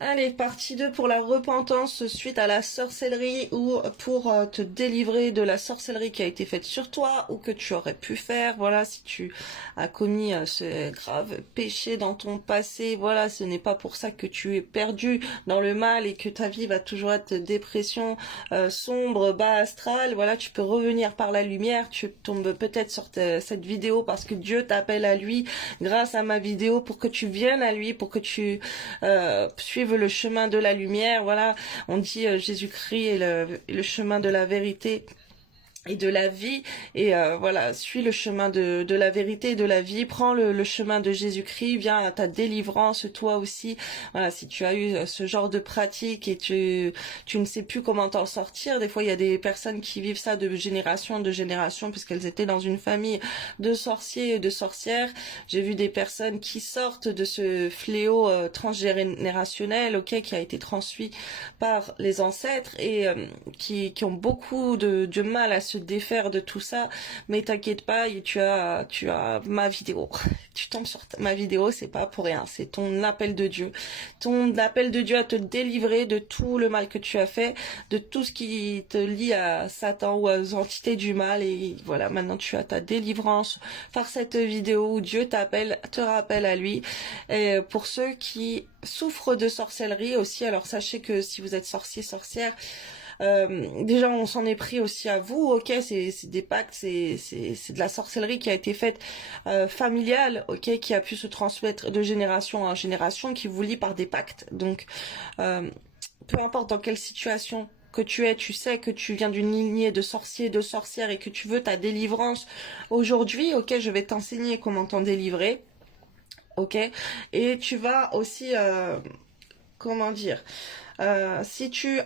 Allez, partie 2 pour la repentance suite à la sorcellerie ou pour te délivrer de la sorcellerie qui a été faite sur toi ou que tu aurais pu faire. Voilà, si tu as commis ce grave péché dans ton passé, voilà, ce n'est pas pour ça que tu es perdu dans le mal et que ta vie va toujours être dépression sombre, bas astral. Voilà, tu peux revenir par la lumière. Tu tombes peut-être sur cette vidéo parce que Dieu t'appelle à lui grâce à ma vidéo pour que tu viennes à lui, pour que tu suives le chemin de la lumière. Voilà, on dit Jésus-Christ est le chemin de la vérité et de la vie, et voilà, suis le chemin de la vérité et de la vie, prends le chemin de Jésus-Christ, viens à ta délivrance toi aussi. Voilà, si tu as eu ce genre de pratique et tu ne sais plus comment t'en sortir, des fois il y a des personnes qui vivent ça de génération en génération puisqu'elles étaient dans une famille de sorciers et de sorcières. J'ai vu des personnes qui sortent de ce fléau transgénérationnel, ok, qui a été transmis par les ancêtres et qui ont beaucoup de mal à se défaire de tout ça, mais t'inquiète pas, tu as ma vidéo. Tu tombes sur ma vidéo, c'est pas pour rien, c'est ton appel de Dieu. Ton appel de Dieu à te délivrer de tout le mal que tu as fait, de tout ce qui te lie à Satan ou aux entités du mal, et voilà, maintenant tu as ta délivrance par cette vidéo où Dieu t'appelle, te rappelle à lui. Et pour ceux qui souffrent de sorcellerie aussi, alors sachez que si vous êtes sorcier, sorcière, déjà on s'en est pris aussi à vous, ok, c'est des pactes, c'est de la sorcellerie qui a été faite familiale, ok, qui a pu se transmettre de génération en génération, qui vous lie par des pactes. Donc peu importe dans quelle situation que tu es, tu sais que tu viens d'une lignée de sorciers, de sorcières et que tu veux ta délivrance aujourd'hui, ok, je vais t'enseigner comment t'en délivrer, ok, et tu vas aussi comment dire, si tu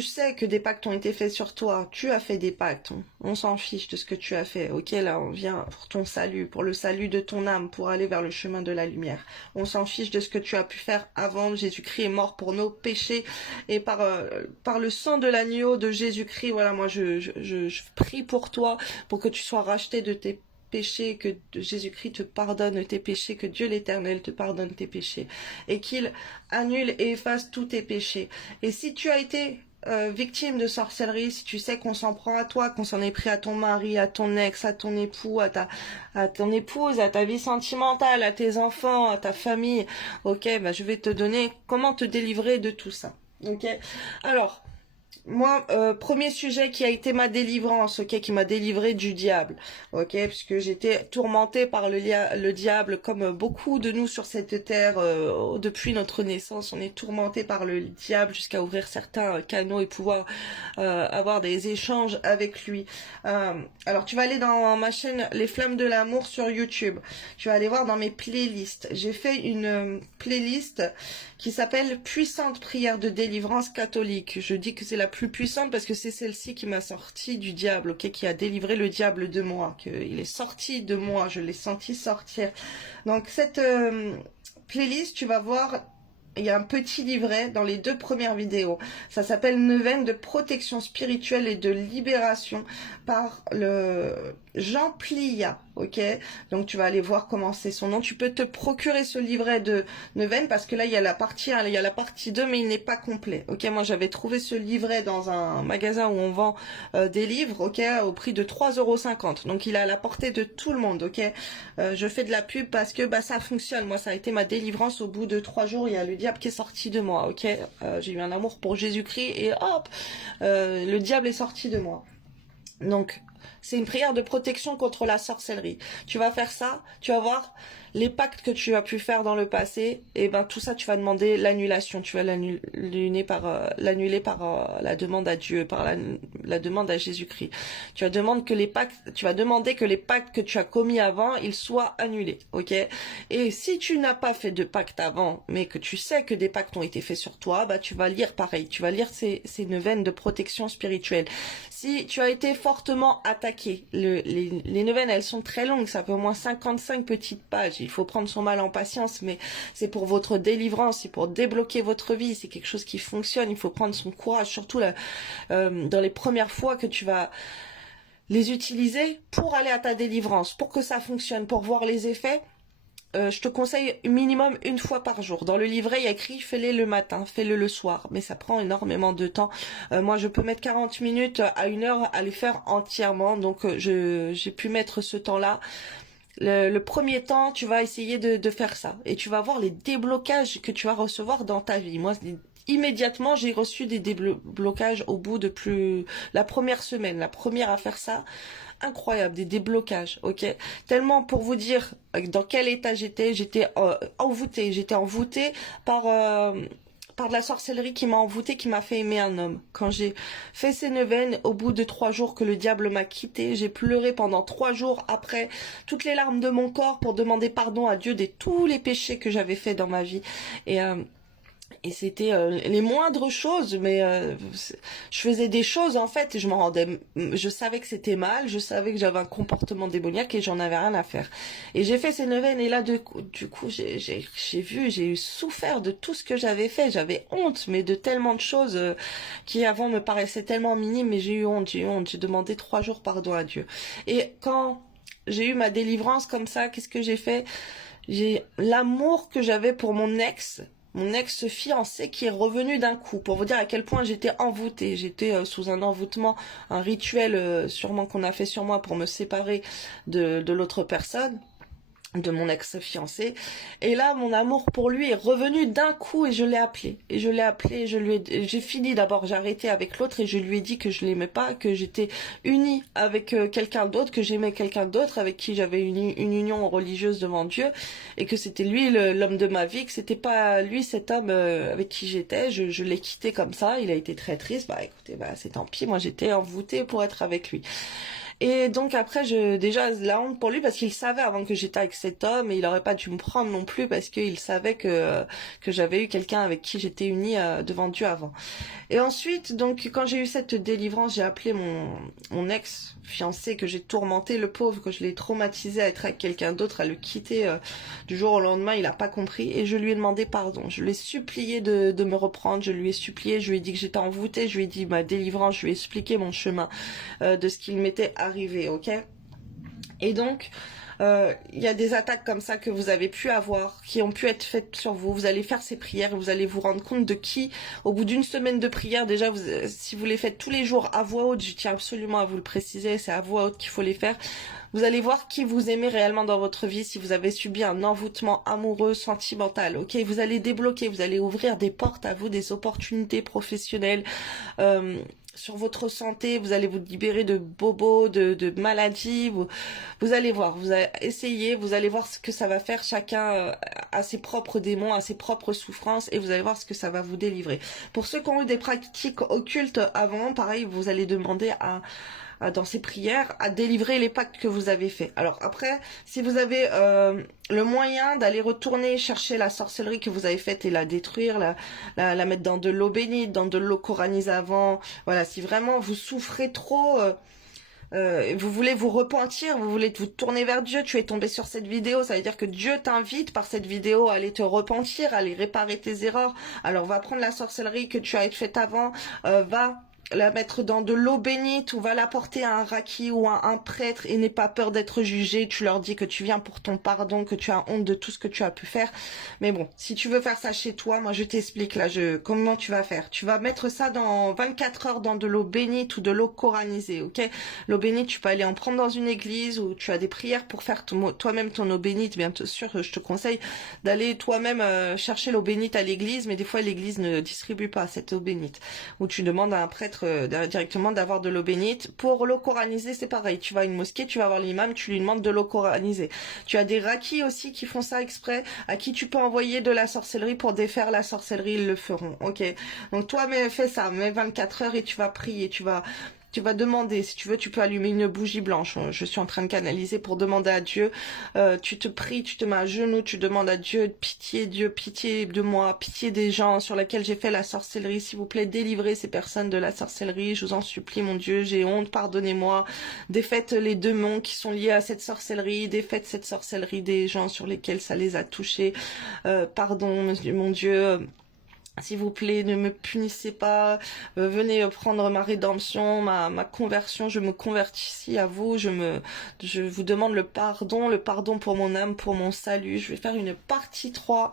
sais que des pactes ont été faits sur toi, tu as fait des pactes, on s'en fiche de ce que tu as fait, ok, là on vient pour ton salut, pour le salut de ton âme, pour aller vers le chemin de la lumière. On s'en fiche de ce que tu as pu faire avant, Jésus-Christ est mort pour nos péchés, et par le sang de l'agneau de Jésus-Christ, voilà, moi je prie pour toi, pour que tu sois racheté de tes péchés, que Jésus-Christ te pardonne tes péchés, que Dieu l'Éternel te pardonne tes péchés, et qu'il annule et efface tous tes péchés. Et si tu as été victime de sorcellerie, si tu sais qu'on s'en prend à toi, qu'on s'en est pris à ton mari, à ton ex, à ton époux, à ton épouse, à ta vie sentimentale, à tes enfants, à ta famille, ok, bah je vais te donner comment te délivrer de tout ça, ok. Alors, moi, premier sujet qui a été ma délivrance, ok, qui m'a délivré du diable, ok, puisque j'étais tourmentée par le diable, comme beaucoup de nous sur cette terre, depuis notre naissance, on est tourmenté par le diable jusqu'à ouvrir certains canaux et pouvoir avoir des échanges avec lui. Alors, tu vas aller dans ma chaîne Les Flammes de l'amour sur YouTube, tu vas aller voir dans mes playlists. J'ai fait une playlist qui s'appelle Puissante prière de délivrance catholique. Je dis que c'est la plus puissante parce que c'est celle-ci qui m'a sorti du diable, ok, qui a délivré le diable de moi, qu'il est sorti de moi, je l'ai senti sortir. Donc cette playlist, tu vas voir, il y a un petit livret dans les 2 premières vidéos. Ça s'appelle Neuvaine de protection spirituelle et de libération par le Jean Plia, ok. Donc tu vas aller voir comment c'est son nom. Tu peux te procurer ce livret de Neuvaine parce que là il y a la partie 1, il y a la partie 2, mais il n'est pas complet, ok. Moi j'avais trouvé ce livret dans un magasin où on vend des livres, ok, au prix de 3,50 €. Donc il est à la portée de tout le monde, ok. Je fais de la pub parce que bah ça fonctionne. Moi ça a été ma délivrance. Au bout de 3 jours, il y a le diable qui est sorti de moi, ok. J'ai eu un amour pour Jésus-Christ et hop, le diable est sorti de moi. Donc, c'est une prière de protection contre la sorcellerie. Tu vas faire ça, tu vas voir les pactes que tu as pu faire dans le passé, et ben tout ça tu vas demander l'annulation, tu vas l'annuler par la demande à Dieu, par la demande à Jésus-Christ. Tu vas demander que les pactes que tu as commis avant, ils soient annulés, ok? Et si tu n'as pas fait de pacte avant, mais que tu sais que des pactes ont été faits sur toi, bah tu vas lire pareil, tu vas lire ces neuvaines de protection spirituelle. Si tu as été fortement attaqué, les neuvaines elles sont très longues, ça fait au moins 55 petites pages. Il faut prendre son mal en patience, mais c'est pour votre délivrance, c'est pour débloquer votre vie, c'est quelque chose qui fonctionne. Il faut prendre son courage, surtout là, dans les premières fois que tu vas les utiliser pour aller à ta délivrance, pour que ça fonctionne, pour voir les effets. je te conseille minimum une fois par jour. Dans le livret, il y a écrit fais-les le matin, fais-le le soir, mais ça prend énormément de temps. Moi, je peux mettre 40 minutes à 1 heure à les faire entièrement, donc j'ai pu mettre ce temps-là. Le premier temps, tu vas essayer de faire ça et tu vas voir les déblocages que tu vas recevoir dans ta vie. Moi, immédiatement, j'ai reçu des déblocages au bout de la première semaine, la première à faire ça. Incroyable, des déblocages, ok. Tellement pour vous dire dans quel état j'étais envoûtée par de la sorcellerie qui m'a envoûtée, qui m'a fait aimer un homme. Quand j'ai fait ces neuvaines, au bout de 3 jours que le diable m'a quitté, j'ai pleuré pendant 3 jours après, toutes les larmes de mon corps pour demander pardon à Dieu de tous les péchés que j'avais faits dans ma vie. Et c'était les moindres choses, mais je faisais des choses en fait, et je savais que c'était mal, je savais que j'avais un comportement démoniaque et j'en avais rien à faire. Et j'ai fait ces neuvaines et là du coup j'ai souffert de tout ce que j'avais fait, j'avais honte, mais de tellement de choses qui avant me paraissaient tellement minimes, mais j'ai eu honte, j'ai demandé 3 jours pardon à Dieu. Et quand j'ai eu ma délivrance comme ça, qu'est-ce que j'ai fait? J'ai l'amour que j'avais pour mon ex-fiancé qui est revenu d'un coup, pour vous dire à quel point j'étais envoûtée. J'étais sous un envoûtement, un rituel sûrement qu'on a fait sur moi pour me séparer de l'autre personne, de mon ex-fiancé. Et là, mon amour pour lui est revenu d'un coup et je l'ai appelé. Et je l'ai appelé, j'ai fini d'abord, j'ai arrêté avec l'autre et je lui ai dit que je l'aimais pas, que j'étais unie avec quelqu'un d'autre, que j'aimais quelqu'un d'autre, avec qui j'avais une union religieuse devant Dieu et que c'était lui l'homme de ma vie, que c'était pas lui cet homme avec qui j'étais. Je l'ai quitté comme ça, il a été très triste. Bah écoutez, bah c'est tant pis, moi j'étais envoûtée pour être avec lui. Et donc après, déjà la honte pour lui parce qu'il savait avant que j'étais avec cet homme et il aurait pas dû me prendre non plus parce qu'il savait que j'avais eu quelqu'un avec qui j'étais unie devant Dieu avant. Et ensuite, donc quand j'ai eu cette délivrance, j'ai appelé mon ex-fiancé que j'ai tourmenté, le pauvre, que je l'ai traumatisé à être avec quelqu'un d'autre, à le quitter du jour au lendemain, il a pas compris et je lui ai demandé pardon. Je lui ai supplié de me reprendre, je lui ai supplié, je lui ai dit que j'étais envoûtée, je lui ai dit ma délivrance, je lui ai expliqué mon chemin de ce qu'il m'était arrivé, ok? Et donc, il y a des attaques comme ça que vous avez pu avoir, qui ont pu être faites sur vous. Vous allez faire ces prières, vous allez vous rendre compte de qui, au bout d'une semaine de prière, déjà, si vous les faites tous les jours à voix haute, je tiens absolument à vous le préciser, c'est à voix haute qu'il faut les faire. Vous allez voir qui vous aimez réellement dans votre vie, si vous avez subi un envoûtement amoureux, sentimental, ok? Vous allez débloquer, vous allez ouvrir des portes à vous, des opportunités professionnelles, sur votre santé, vous allez vous libérer de bobos, de maladies, vous allez voir, vous allez essayer, vous allez voir ce que ça va faire, chacun a ses propres démons, a ses propres souffrances, et vous allez voir ce que ça va vous délivrer. Pour ceux qui ont eu des pratiques occultes avant, pareil, vous allez demander dans ces prières, à délivrer les pactes que vous avez faits. Alors après, si vous avez le moyen d'aller retourner chercher la sorcellerie que vous avez faite et la détruire, la mettre dans de l'eau bénite, dans de l'eau coranisée avant, voilà, si vraiment vous souffrez trop, vous voulez vous repentir, vous voulez vous tourner vers Dieu, tu es tombé sur cette vidéo, ça veut dire que Dieu t'invite par cette vidéo à aller te repentir, à aller réparer tes erreurs. Alors va prendre la sorcellerie que tu as faite avant, va la mettre dans de l'eau bénite ou va la porter à un raki ou à un prêtre et n'aie pas peur d'être jugé. Tu leur dis que tu viens pour ton pardon, que tu as honte de tout ce que tu as pu faire. Mais bon, si tu veux faire ça chez toi, moi je t'explique là comment tu vas faire. Tu vas mettre ça dans 24 heures dans de l'eau bénite ou de l'eau coranisée, ok? L'eau bénite, tu peux aller en prendre dans une église où tu as des prières pour faire toi-même ton eau bénite. Bien sûr, je te conseille d'aller toi-même chercher l'eau bénite à l'église, mais des fois l'église ne distribue pas cette eau bénite. Ou tu demandes à un prêtre directement d'avoir de l'eau bénite. Pour l'eau coranisée, c'est pareil. Tu vas à une mosquée, tu vas voir l'imam, tu lui demandes de l'eau coranisée. Tu as des rakis aussi qui font ça exprès, à qui tu peux envoyer de la sorcellerie pour défaire la sorcellerie, ils le feront. Ok. Donc toi, fais ça, mets 24 heures et tu vas prier, tu vas demander, si tu veux, tu peux allumer une bougie blanche. Je suis en train de canaliser pour demander à Dieu. Tu te pries, tu te mets à genoux, tu demandes à Dieu, pitié Dieu, pitié de moi, pitié des gens sur lesquels j'ai fait la sorcellerie. S'il vous plaît, délivrez ces personnes de la sorcellerie. Je vous en supplie, mon Dieu, j'ai honte, pardonnez-moi. Défaites les démons qui sont liés à cette sorcellerie. Défaites cette sorcellerie des gens sur lesquels ça les a touchés. Pardon, mon Dieu. S'il vous plaît, ne me punissez pas, venez prendre ma rédemption, ma conversion, je me convertis à vous, je vous demande le pardon pour mon âme, pour mon salut. Je vais faire une partie 3.